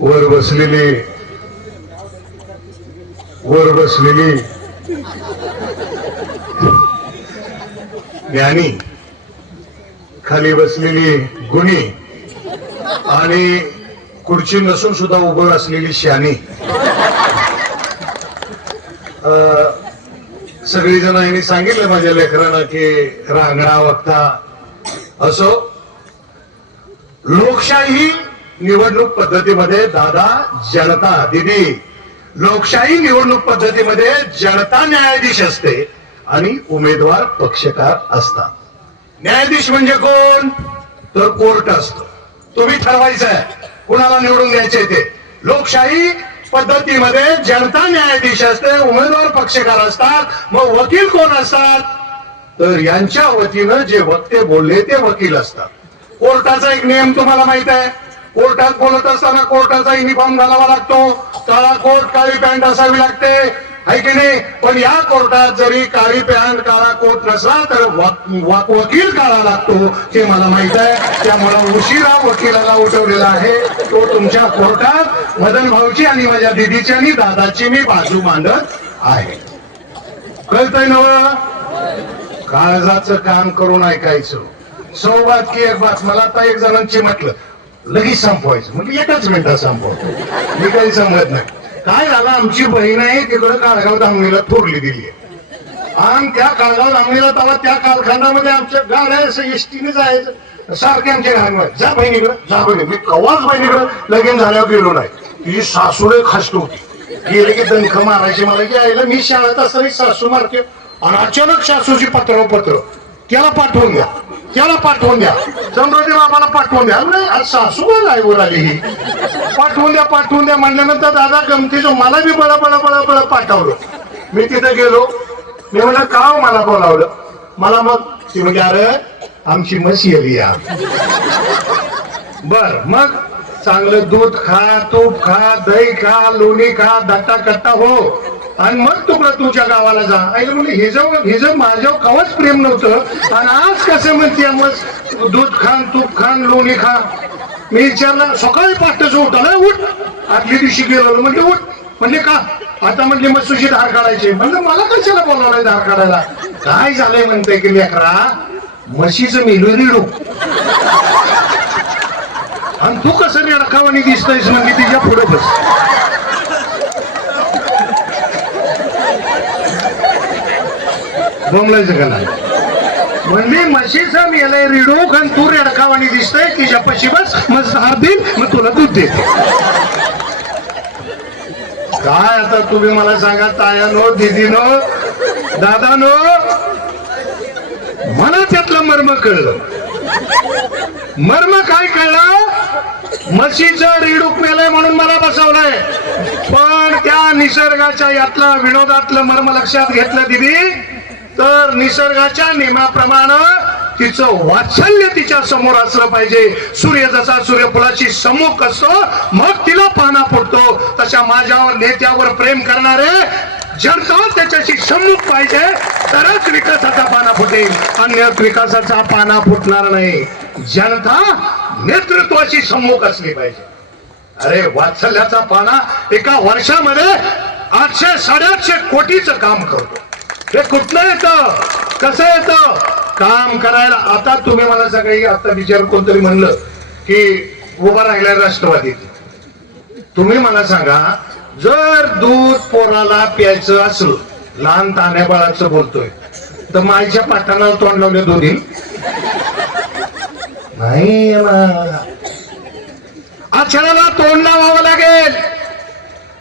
वर बसलेली वर बसलेली ज्ञानी खाली बसलेली गुणी आणि खुर्ची नसून सुद्धा उभं असलेली शानी अं, सगळी जण यांनी सांगितलं माझ्या लेकरांना की रांगणा वक्ता असो लोकशाही निवडणूक पद्धतीमध्ये दादा जनता दिदी लोकशाही निवडणूक पद्धतीमध्ये जनता न्यायाधीश असते आणि उमेदवार पक्षकार असतात. न्यायाधीश म्हणजे कोण? तर कोर्ट असतो. तुम्ही ठरवायचं आहे. कुणाला निवडून द्यायचे ते? लोकशाही पद्धतीमध्ये जनता न्यायाधीश असते उमेदवार पक्षकार असतात. मग वकील कोण असतात? तर यांच्या वतीनं जे वक्ते बोलले ते वकील असतात. कोर्टाचा एक नियम तुम्हाला माहीत आहे. कोर्टात बोलत असताना कोर्टाचा युनिफॉर्म घालावा लागतो. काळा कोट काळी पॅन्ट असावी लागते. आहे की नाही? पण या कोर्टात जरी काळी पॅन्ट काळा कोट नसला तर वकील काळा लागतो हे मला माहीत आहे. त्यामुळे उशिरा वकिलाला उठवलेला आहे. तो तुमच्या कोर्टात मदन भाऊची आणि माझ्या दिदीची आणि दादाची मी बाजू मांडत आहे. कळतंय नव? काळजाचं काम करून ऐकायचं. सौबात की एक बात मला आता एक जणांची म्हटलं. लगेच संपवायचं. म्हणजे एकाच मिनिटात संपवतो. मी काही सांगत नाही. काय झालं? आमची बहीण आहे तिकडं काळगाव धामणीला थोरली दिली आणि त्या काळगाव धामणीला त्याला त्या कालखंडामध्ये आमच्या गाड्या असं एसटीने जायचं सारखे आमच्या घरांवर जा बहिणीकडं जा बहिणी. मी कवाच बहिणीकडं लगीन झाल्यावर गेलो नाही. ती सासूड खासतो होती. गेले की दणख मारायची मला. की आईला मी शाळेत असताना सासू मारते. आणि अचानक सासूची पत्र पत्र. त्याला पाठवून द्या. त्याला पाठवून द्या. समृद्धी बाबाला पाठवून द्या. नाही आज सासू मला आईवर आली ही. पाठवून द्या पाठवून द्या. म्हणल्यानंतर दादा गमतीचं मला बी बळा बळा बळा बळा पाठवलं. मी तिथं गेलो. मी म्हणलं का हो मला बोलावलं? मला मग ती म्हणजे अरे आमची म्हशी आली या. बर मग चांगलं दूध खा तूप खा दही खा लोणी खा दट्टा कट्टा हो. आणि मग तुकडा तुमच्या गावाला जा. ऐकलं म्हणजे हे जर हे जर माझ्यावर कवच प्रेम नव्हतं. आणि आज कसं म्हणते मग दूध खान तूप खान लोणी खा. मी विचारला सकाळी पाठच ना उठ. आदल्या दिवशी गेलो म्हणजे उठ. म्हणजे का? आता म्हणजे मग तुझी धार काढायची म्हणलं मला कशाला बोलावलंय धार काढायला? काय झालंय? म्हणतंय की लेकरा म्हशीचं मेलू रिडू. आणि तू कसं रेडकावानी दिसतोयस? म्हणजे तिच्या पुढे बस. बोंबलायचं का नाही? म्हणजे म्हशीचं मेलय रिडूक आणि तू रेडकावानी दिसतोय तिच्या पशी बस मग हार देईल मग तुला दूध देते काय आता तुम्ही मला सांगा तायानो दिदीनो दादानो? मला त्यातलं मर्म कळलं. मर्म काय कळलं? म्हशीचं रिडूक मेलय म्हणून मला बसवलंय. पण त्या निसर्गाच्या यातलं विनोदातलं मर्म लक्षात घेतलं दिदी? तर निसर्गाच्या नियमाप्रमाणे तिचं वात्सल्य तिच्या समोर असलं पाहिजे. सूर्य जसा सूर्यफुलाची सम्मुख असतो मग तिला पाना फुटतो तशा माझ्यावर नेत्यावर प्रेम करणारे जनता त्याच्याशी सम्मुख पाहिजे तरच विकासाचा पाना फुटेल. अन्य विकासाचा पाना फुटणार नाही. जनता नेतृत्वाची सम्मुख असली पाहिजे. अरे वात्सल्याचा पाना एका वर्षामध्ये आठशे साडेआठशे कोटीचं काम करतो. हे कुठलं येतं? कसं येतं? काम करायला आता तुम्ही मला सगळे आता विचार कोणतरी म्हणलं की उभा राहिलाय राष्ट्रवादी. तुम्ही मला सांगा जर दूध पोराला प्यायचं असलं लहान तान्या बाळाचं बोलतोय तर माईच्या पाठांना तोंड लावले दोन्ही? नाही ना. अक्षराला तोंड लावावं लागेल.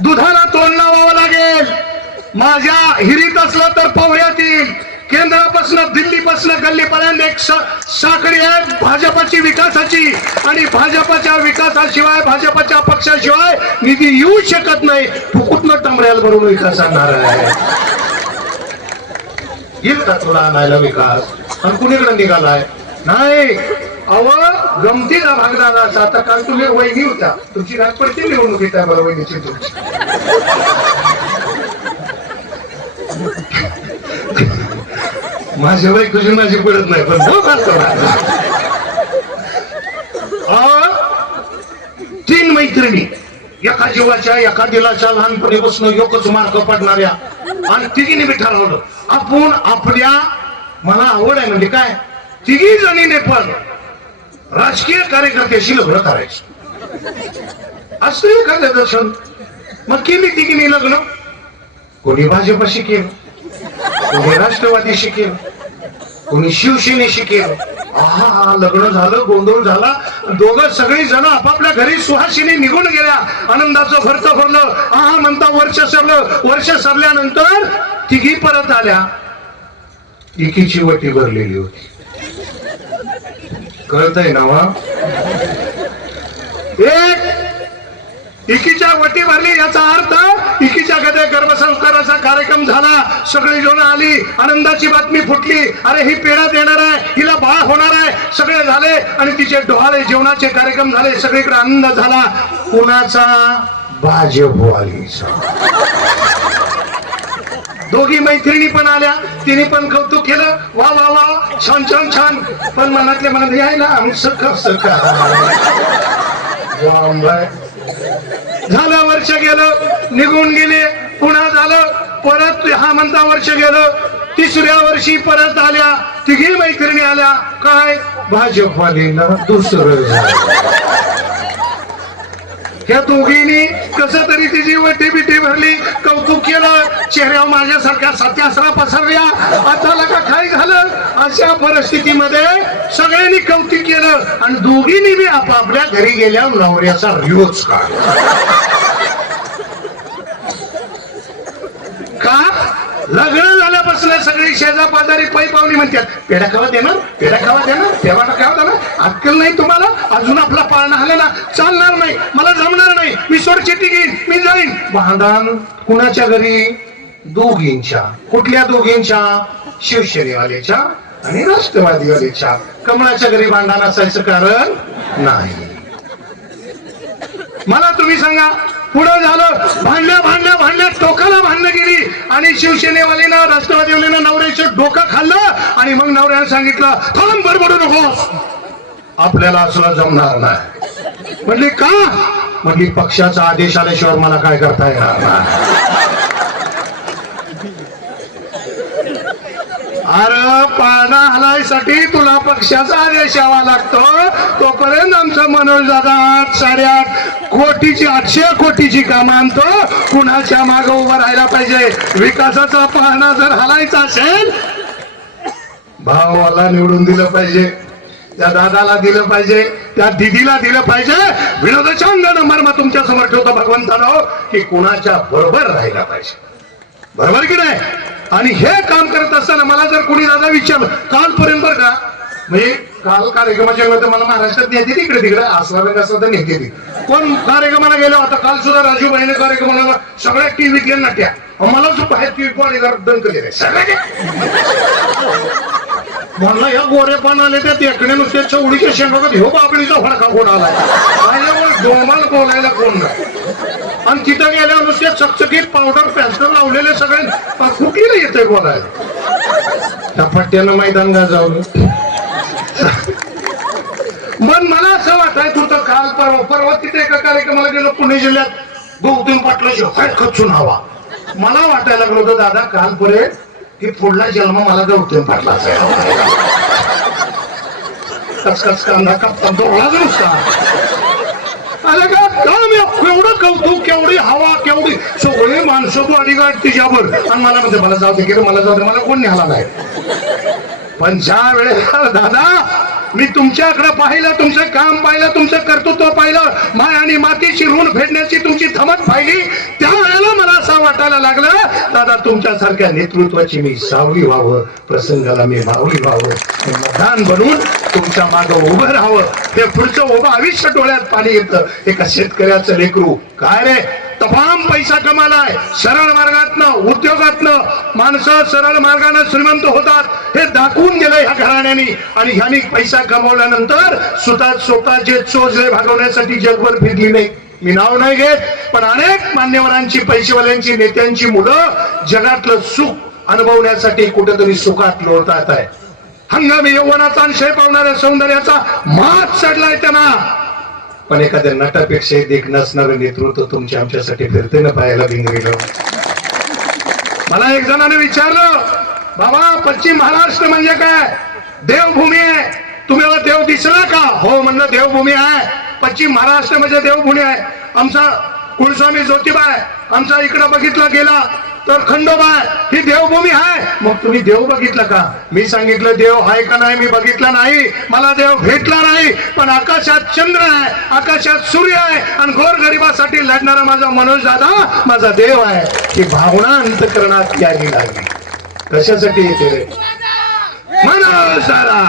दुधाला तोंड लावावं लागेल. माझ्या हिरीत असलं तर पवळ्यात येईल केंद्रापासून दिल्लीपासून गल्लीपर्यंत एक साखळी आहे भाजपाची विकासाची. आणि भाजपच्या विकासाशिवाय भाजपच्या पक्षाशिवाय निधी येऊ शकत नाही. फुकुटनं टमऱ्याला भरून विकास आणणार आहे? का तुला आणायला विकास? आणि कुणीकडे निघालाय? नाही. अव गमतीला भागदाराचा. आता काल तुम्ही वहिनी होता. तुमची घाट निवडणूक निवडणुकीत आहे बरं वहिनीची तुमची. माझ्या बाई तुझी माझी पडत नाही पण हो, तीन मैत्रिणी एका जीवाच्या एका दिलाच्या लहानपणीपासून योगच मार्ग पडणाऱ्या आणि तिघीने मी ठरवलं आपण आपल्या मला आवड आहे म्हणजे काय तिघी जणीने पण राजकीय कार्यकर्त्याशी लग्न करायचं. असतं एखादं दर्शन. मग केली तिघीने लग्न? कोणी भाजपा शिकेल कोणी राष्ट्रवादी शिकेल कोणी शिवसेने शिकेल. आहा लग्न झालं गोंधळ झाला दोघं सगळी जण आपापल्या घरी सुहासिनी निघून गेल्या आनंदाचं भरत भरलं आहा म्हणता वर्ष सरलं. वर्ष सरल्यानंतर तिघी परत आल्या. एकीची वटी भरलेली होती. कळत आहे ना वा? एक इकीच्या वटी भरली याचा अर्थ कार्यक्रम झाला. सगळी जण आली. आनंदाची बातमी फुटली. अरे ही पेढा देणार आहे. हिला बाळ होणार आहे. सगळे झाले आणि तिचे डोहाळे जेवणाचे कार्यक्रम झाले. सगळीकडे आनंद झाला. कुणाचा? भाजपवालीचा दोघी मैत्रिणी पण आल्या. तिने पण कौतुक केलं. वा वा वा. छान छान छान. पण मनातले मनात आहे ना आम्ही सखा सखा झालं वर्ष गेलं. निघून गेले. पुन्हा झालं. परत हा म्हणता वर्ष गेलं तिसऱ्या वर्षी परत आल्या तिघी मैत्रिणी आल्या. काय? भाजपवालीला दुसरं ह्या दोघींनी कस तरी तिची वटी बिटी भरली कौतुक केलं चेहऱ्यावर माझ्यासारख्या सत्यासरा पसरल्या. आता का काय झालं? अशा परिस्थितीमध्ये सगळ्यांनी कौतुक केलं आणि दोघींनी बी आपापल्या घरी गेल्या नवऱ्याचा रिवच काढला का लग्न झाल्यापासून सगळी शेजा पाजारी पै पावली म्हणतात. पेढा खावा देणार पेढा खावा देणार तेव्हा खावा देणार अक्कल नाही तुम्हाला? अजून आपला पाळणा आलेला चालणार नाही. मला जमणार नाही. मी सोडचिट्टी घेईन. मी जाईन. भांडण कुणाच्या घरी? दोघींच्या. कुठल्या दोघींच्या? शिवसेनेवाल्याच्या आणि राष्ट्रवादीवाल्याच्या. कमळाच्या घरी भांडण असायचं कारण नाही. मला तुम्ही सांगा पुढं झालं भांडल्या भांडल्या भांडल्या टोकाला भांडणं गेली. आणि शिवसेनेवालीनं राष्ट्रवादीवालीनं नवऱ्याचं डोकं खाल्लं आणि मग नवऱ्यानं सांगितलं थांब बडबडू नको. आपल्याला असलं जमणार नाही. म्हणजे का? म्हणजे पक्षाचा आदेश आल्याशिवाय मला काय करता येणार नाही. अरे पाळणा हलायसाठी तुला पक्षाचा आदेश यावा लागतो. तोपर्यंत आमचं मनोज दादा आठ साडेआठ कोटीची आठशे कोटीची कामं आणतो. कुणाच्या मागे उभं राहायला पाहिजे? विकासाचा पाळणा जर हलायचा असेल भावाला निवडून दिलं पाहिजे. त्या दादाला दिलं पाहिजे. त्या दिदीला दिलं पाहिजे. विनोदाच्या नंबर मग तुमच्यासमोर ठेवतो भगवंतानो की कुणाच्या बरोबर राहायला पाहिजे. बरोबर की नाही? आणि हे काम करत असताना मला जर कोणी दादा विचारलं कालपर्यंत बरं का? म्हणजे काल कार्यक्रमाच्या वेळेला मला महाराष्ट्रात नेते तिकडे तिकडे असला वेळ असला तर नेते कोण कार्यक्रमाला गेलो आता काल सुद्धा राजू भाईने कार्यक्रमाला सगळ्या टीव्ही गेल्या नाट्या मला जो बाहेर टीव्ही बॉडीगार्ड दंक केले सगळ्या म्हणलं या गोरे पण आले त्या तेकडे नुसते चवडीच्या शेंगात हो बाबळीचा फडका कोण आला माझ्यावर डोमाल बोलायला कोण नाही. आणि तिथं गेल्यावर नुसते चकचकीत पावडर पॅन्सल लावलेले सगळे कुठली येते बोलायला. त्या पट्ट्यानं मैदान गाजावलं. मन मला असं वाटायचं होतं काल परवा परवा तिथे एका कार्यक्रमाला गेलो पुणे जिल्ह्यात. गौतम पाटलाशी हट खचून हवा. मला वाटायला लागलं होतं दादा कालपर्यंत की पुढला जन्म मला गौतम पाटलाचा आहे. कचकच कांदा कापता दोघाच नुसता का केवढं कौतुक केवढी हवा केवढी सगळी माणसं बॉडीगार्ड तिच्यावर. आणि मला म्हणते मला जाऊ दे मला जाऊ दे मला कोण निघाला नाही पण ज्या वेळेला दादा मी तुमच्याकडे पाहिलं तुमचं काम पाहिलं तुमचं कर्तृत्व पाहिलं. माय आणि मातीची ऋण फेडण्याची तुमची थमक पाहिली. त्यावेळेला मला असं वाटायला लागलं दादा तुमच्यासारख्या नेतृत्वाची मी सावली व्हावं प्रसंगाला मी मावली व्हावं. हे मतदान बनून तुमच्या मागं उभं राहावं. हे पुढचं उभं आयुष्य डोळ्यात पाणी येतं. एका शेतकऱ्याचं लेकरू काय रे? तमाम पैसा कमालाय. सरळ मार्गातनं उद्योगातनं माणसं सरळ मार्गाने श्रीमंत होतात. हे दाखवून गेलं ह्या घराण्यानी. आणि ह्यांनी पैसा कमवल्यानंतर स्वतः स्वतःचे चोजले भागवण्यासाठी जगभर फिरली नाही. मी नाव नाही घेत पण अनेक मान्यवरांची पैसेवाल्यांची नेत्यांची मुलं जगातलं सुख अनुभवण्यासाठी कुठेतरी सुखात लोळतात आहे हंगामी यवनाचा आणि शय पावणाऱ्या सौंदर्याचा मात चढलाय त्यांना. पण एखाद्या नटापेक्षा देख नसणारं नेतृत्व तुमच्या आमच्यासाठी फिरते ना पाहायला भिंगरीला मला एक जणाने विचारलं बाबा पश्चिम महाराष्ट्र म्हणजे काय? देवभूमी आहे. तुम्ही देव दिसला का? हो म्हणलं देवभूमी आहे. पश्चिम महाराष्ट्र म्हणजे देवभूमी आहे. आमचा कुलस्वामी ज्योतिबा आहे. आमचा इकडं बघितला गेला. तर खंडोबा ही देवभूमी आहे मग तुम्ही देव बघितलं का? मी सांगितलं देव आहे का नाही मी बघितला नाही. मला देव भेटला नाही. पण आकाशात चंद्र आहे आकाशात सूर्य आहे आणि घोर गरिबासाठी लढणारा माझा मनोज दादा माझा देव आहे. ही भावना अंतकरणात यावी लागली. कशासाठी येते मनोज दादा.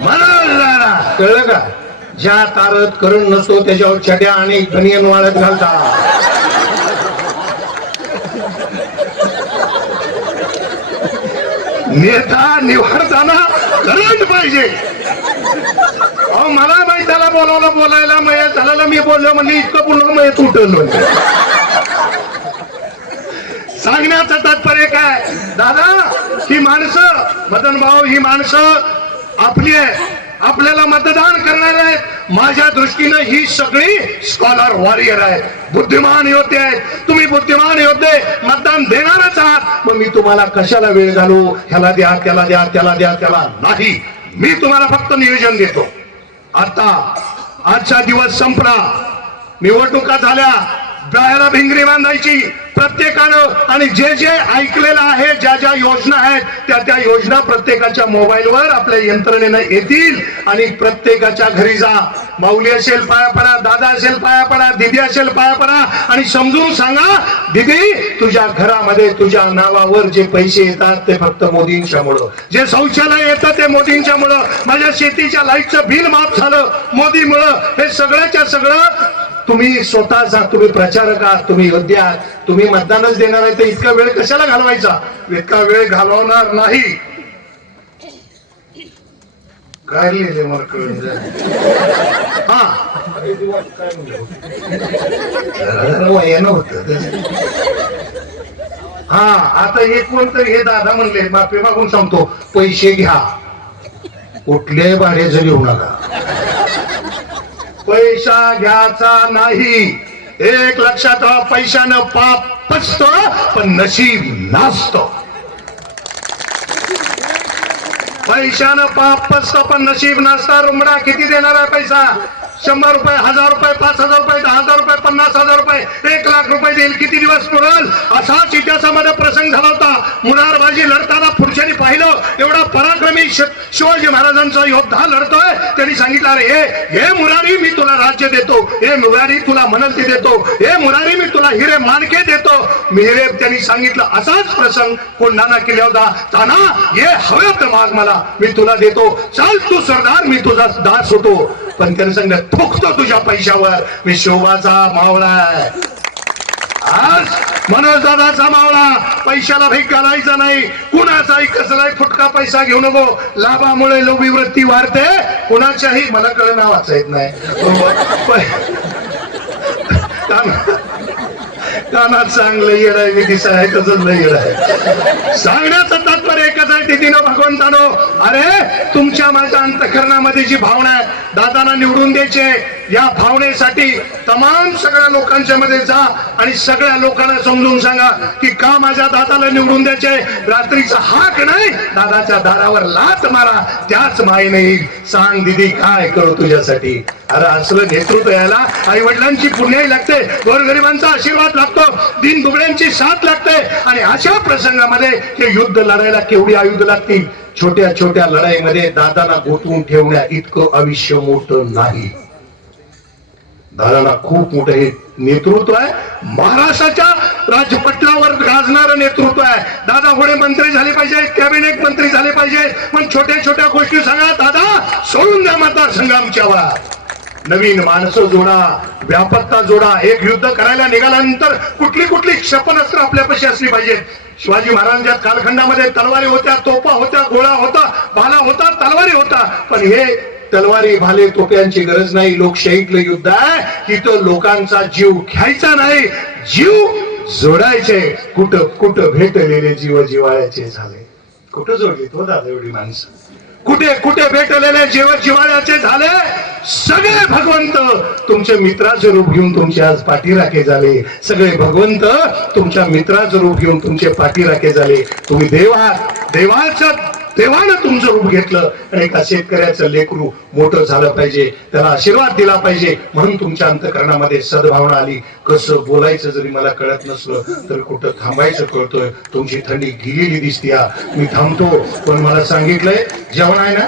मनोज दादा. कळलं का? ज्या तारत करून नसतो त्याच्यावर छड्या आणि बनियन वाळत घालता. नेता निवडताना करंट पाहिजे. अहो मला माहीत त्याला बोलावलं बोलायला मग झालं मी बोललो म्हणजे इतकं बोललो मग तुटल म्हणजे सांगण्याचं तात्पर्य काय? दादा ही माणसं मदन भाऊ ही माणसं आपली आहे. आपल्याला मतदान करणार आहेत. माझ्या दृष्टीनं ही सगळी स्कॉलर वॉरियर आहेत. बुद्धिमान योद्धे आहेत. तुम्ही बुद्धिमान योद्धे मतदान देणारच आहात. मग मी तुम्हाला कशाला वेळ घालू? ह्याला द्या त्याला द्या त्याला द्या त्याला नाही. मी तुम्हाला फक्त नियोजन देतो. आता आजचा दिवस संपला. निवडणुका झाल्या. बाहेर भिंगरी बांधायची. प्रत्येकानं आणि जे जे ऐकलेलं आहे ज्या ज्या योजना आहेत त्या त्या योजना प्रत्येकाच्या मोबाईलवर आपल्या यंत्रणेनं येतील. आणि प्रत्येकाच्या घरी जा. माऊली असेल पाया पडा. दादा असेल पाया पडा. दिदी असेल पाया पडा. आणि समजून सांगा दिदी तुझ्या घरामध्ये तुझ्या नावावर जे पैसे येतात ते फक्त मोदींच्यामुळं. जे शौचालय येतं ते मोदींच्यामुळं. माझ्या शेतीच्या लाईटचं बिल माफ झालं मोदीमुळं. हे सगळ्याच्या सगळं तुम्ही स्वतःचा तुम्ही प्रचारक आहात तुम्ही योद्धे आहात तुम्ही मतदानच देणार आहे तर इतका वेळ कशाला घालवायचा? इतका वेळ घालवणार नाही. काय लिहिले मला हा. हा आता हे कोणतरी हे दादा म्हणले बापे मागून सांगतो पैसे घ्या. कुठल्याही भाड्याचं घेऊ नका. पैसा घ्यायचा नाही. एक लक्षात ठेवा पैशानं पाप पचत पण नशीब नाचत. पैशानं पाप पचत पण नशीब नाचता. रुमडा किती देणार आहे पैसा? शंभर रुपये हजार रुपये पाच हजार रुपये दहा हजार रुपये पन्नास हजार रुपये एक लाख रुपये देईल. किती दिवस पुरल? असाच इतिहासामध्ये प्रसंग झाला होता. मुरारबाजी लढताना पुरुषांनी पाहिलं. एवढा पराक्रमी शिवाजी महाराजांचा योद्धा लढतोय. त्यांनी सांगितलं अरे हे हे मुरारी मी तुला राज्य देतो. हे मुरारी तुला मनलती देतो. हे मुरारी मी तुला हिरे मानके देतो. मी त्यांनी सांगितलं असाच प्रसंग कोंढाणा केला होता? ताना हे हवेत माग मला. मी तुला देतो. चाल तू सरदार मी तुझा दास होतो. पण त्याने सांगितलं फुकतो तुझ्या पैशावर. मी शोभाचा मावळा आहे. आज मनोज दादाचा मावळा. पैशाला भेट घालायचा नाही. कुणाचाही कसलाही फुटका पैसा घेऊ नको. लाभामुळे लोभी वृत्ती वाढते. कुणाच्याही मला कळ नावाचं येत नाही. काना- कानात चांगलं येड आहे मी दिसाय आहे तसंच नाही येड आहे. सांगण्याचं तिथीनं भगवंतानो अरे तुमच्या माझ्या अंतकरणामध्ये जी भावना आहे दादांना निवडून द्यायचे या भावनेसाठी तमाम सगळ्या लोकांच्या मध्ये जा आणि सगळ्या लोकांना समजून सांगा की का माझ्या दादाला निवडून द्यायचे? रात्रीचा हाक नाही? दादाच्या दारावर लाच मारा त्याच माय नाही सांग दिदी काय करू तुझ्यासाठी? अरे असलं नेतृत्व यायला आई वडिलांची पुण्याही लागते गोरगरिबांचा आशीर्वाद लागतो दिन दुबळ्यांची साथ लागते आणि अशा प्रसंगामध्ये हे युद्ध लढायला केवढी आयुध लागतील? छोट्या छोट्या लढाईमध्ये दादाला गोठवून ठेवण्या इतकं आयुष्य मोठं नाही. दादाला खूप मोठं हे नेतृत्व आहे. महाराष्ट्राच्या राजपटलावर गाजणारं नेतृत्व आहे. दादा पुढे मंत्री झाले पाहिजे कॅबिनेट मंत्री झाले पाहिजे. पण छोट्या छोट्या गोष्टी सांगा दादा सोडून द्या मतदारसंघ आमच्यावर नवीन माणसं जोडा व्यापकता जोडा. एक युद्ध करायला निघाल्यानंतर कुठली कुठली क्षेपणास्त्र आपल्यापाशी असली पाहिजेत शिवाजी महाराजांच्या कालखंडामध्ये तलवारी होत्या तोपा होत्या गोळा होता भाला होता तलवारी होता. पण हे तलवारी भाले तोप्यांची गरज नाही. लोकशाहीतलं युद्ध आहे. तिथं लोकांचा जीव घ्यायचा नाही. जीव जोडायचे. कुठं कुठं भेटलेले जीव जिवाळ्याचे झाले. कुठं जोडली तो हो दादा एवढी माणसं? कुठे कुठे भेटलेले जीव जिवाळ्याचे झाले? सगळे भगवंत तुमच्या मित्राचे रूप घेऊन तुमचे आज पाठीराखे झाले. सगळे भगवंत तुमच्या मित्राचं रूप घेऊन तुमचे पाठीराखे झाले. तुम्ही देवा देवाचं देवानं तुमचं रूप घेतलं. आणि एका शेतकऱ्याचं लेकरू मोठं झालं पाहिजे. त्याला आशीर्वाद दिला पाहिजे. म्हणून तुमच्या अंतकरणामध्ये सद्भावना आली. कसं बोलायचं जरी मला कळत नसलं तर कुठं थांबायचं कळतोय. तुमची थंडी गेलेली दिसते मी थांबतो. पण मला सांगितलंय जेवण आहे ना?